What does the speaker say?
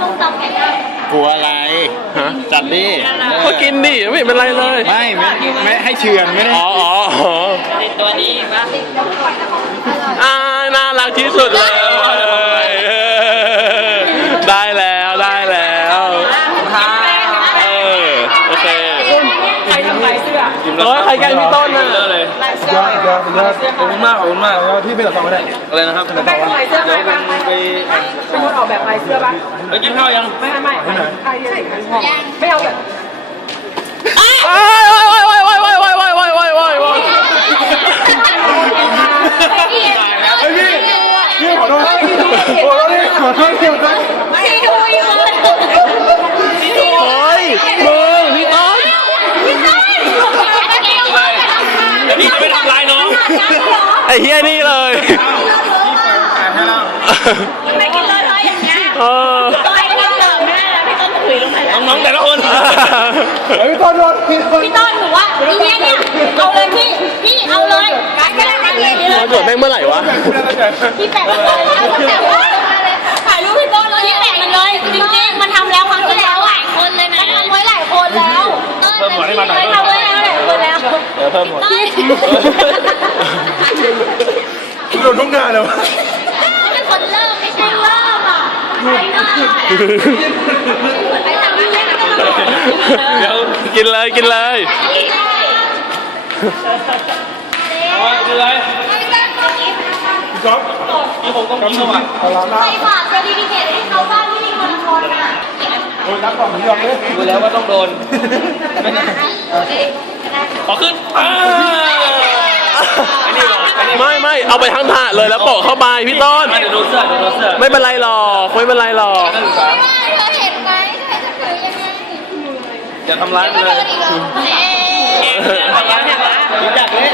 ส้มตำไก่ย่างกลัวอะไร ฮะจัดดิก็กินดิไม่เป็นไรเลยไม่ไม่ไม่ให้เชือนไม่ได้อ๋ออ๋ออ๋อติดตัวนี้ปะอ่าน่ารักที่สุดเลยเออได้แล้วได้แล้วเออโอเคใครทำลายเสื้อเฮ้ยใครแกล้งพี่ต้นน่ะเลยลายเสื้อยอดยอดยอดขอบคุณมากขอบคุณมากแล้วพี่ไปต่อไม่ได้อะไรนะครับใครทำลายเสื้อไหมบ้างไปเป็นคน ออกแบบลายเสื้อปะไปกินข้าวยังไม่ไม่ไม่ใช่ใช่ไม่เอาแบบไอ้เฮี้ยนี่เลย เงี้ยเออต้นไม่ต้องเหลิมแน่แล้วพี่ต้นถุยลงไปแล้วน้องๆแต่ละคน เฮ้ยต้นโดนพี่ต้นพี่ต้นหนูว่าอีเนี้ยเนี่ยเอาเลยพี่พี่เอาเลยการก็ได้การเลยมาจดแม่งเมื่อไหร่วะ พี่แปะมันเลยเอาตั้งแต่ว่าถ่ายรูปพี่ต้นเลยพี่แปะมันเลยจริงๆมันทำแล้วครั้งที่แล้วหลายคนเลยนะมันทำไว้หลายคนแล้วเพิ่มหมวดให้มาหน่อย ทำไว้แล้วหลายคนแล้วเดี๋ยวเพิ่มหมดโดนทุกงานเลยวะ เป็นคนเริ่มไม่ใช่เริ่มอะใคร เริ่มไปทำอะไรกันเดี๋ยวกินเลยกินเลยคืออะไรจ๊อบพี่ผมต้องกินเข้ามาไปฝากเซอร์ติเคทให้เขาบ้างที่มีคนคนอะรับก่อนผมยอมเลยดูแล้วว่าต้องโดนขอขึ้น ไม่เอาไปทั้งถาดเลยแล้วโปะเข้าไปพี่ต้นไม่เป็นไรหรอกไม่เป็นไรหรอก นักศึกเธอเห็นไหมเธอจะถือยังไงอย่ทำร้ายนเลยเากเล่